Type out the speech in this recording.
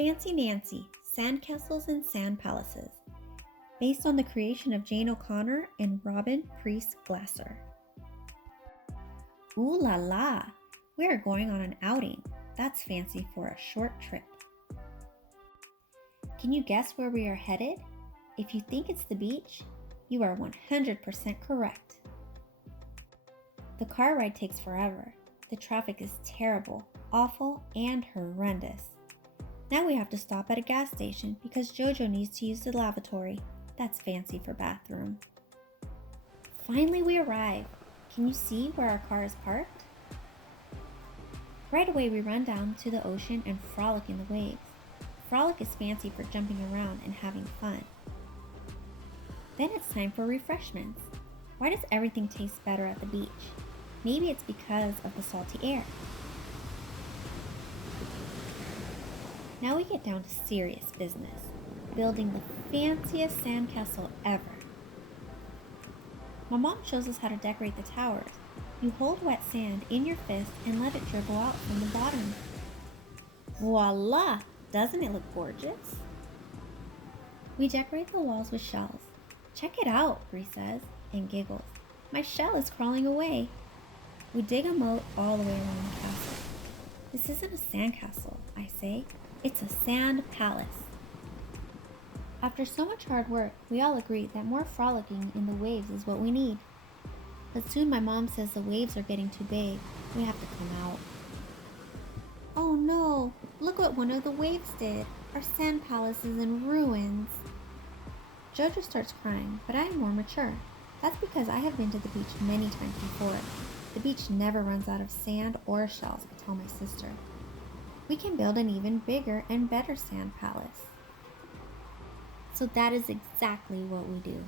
Fancy Nancy, Sandcastles and Sand Palaces, based on the creation of Jane O'Connor and Robin Preiss Glasser. Ooh la la! We are going on an outing. That's fancy for a short trip. Can you guess where we are headed? If you think it's the beach, you are 100% correct. The car ride takes forever. The traffic is terrible, awful, and horrendous. Now we have to stop at a gas station because Jojo needs to use the lavatory. That's fancy for bathroom. Finally we arrive. Can you see where our car is parked? Right away we run down to the ocean and frolic in the waves. Frolic is fancy for jumping around and having fun. Then it's time for refreshments. Why does everything taste better at the beach? Maybe it's because of the salty air. Now we get down to serious business, building the fanciest sandcastle ever. My mom shows us how to decorate the towers. You hold wet sand in your fist and let it dribble out from the bottom. Voila! Doesn't it look gorgeous? We decorate the walls with shells. Check it out, Bree says, and giggles. My shell is crawling away. We dig a moat all the way around the castle. This isn't a sandcastle, I say. It's a sand palace. After so much hard work, we all agree that more frolicking in the waves is what we need. But soon my mom says the waves are getting too big. We have to come out. Oh no! Look what one of the waves did! Our sand palace is in ruins. Jojo starts crying, but I am more mature. That's because I have been to the beach many times before. The beach never runs out of sand or shells, I tell my sister. We can build an even bigger and better sand palace. So that is exactly what we do.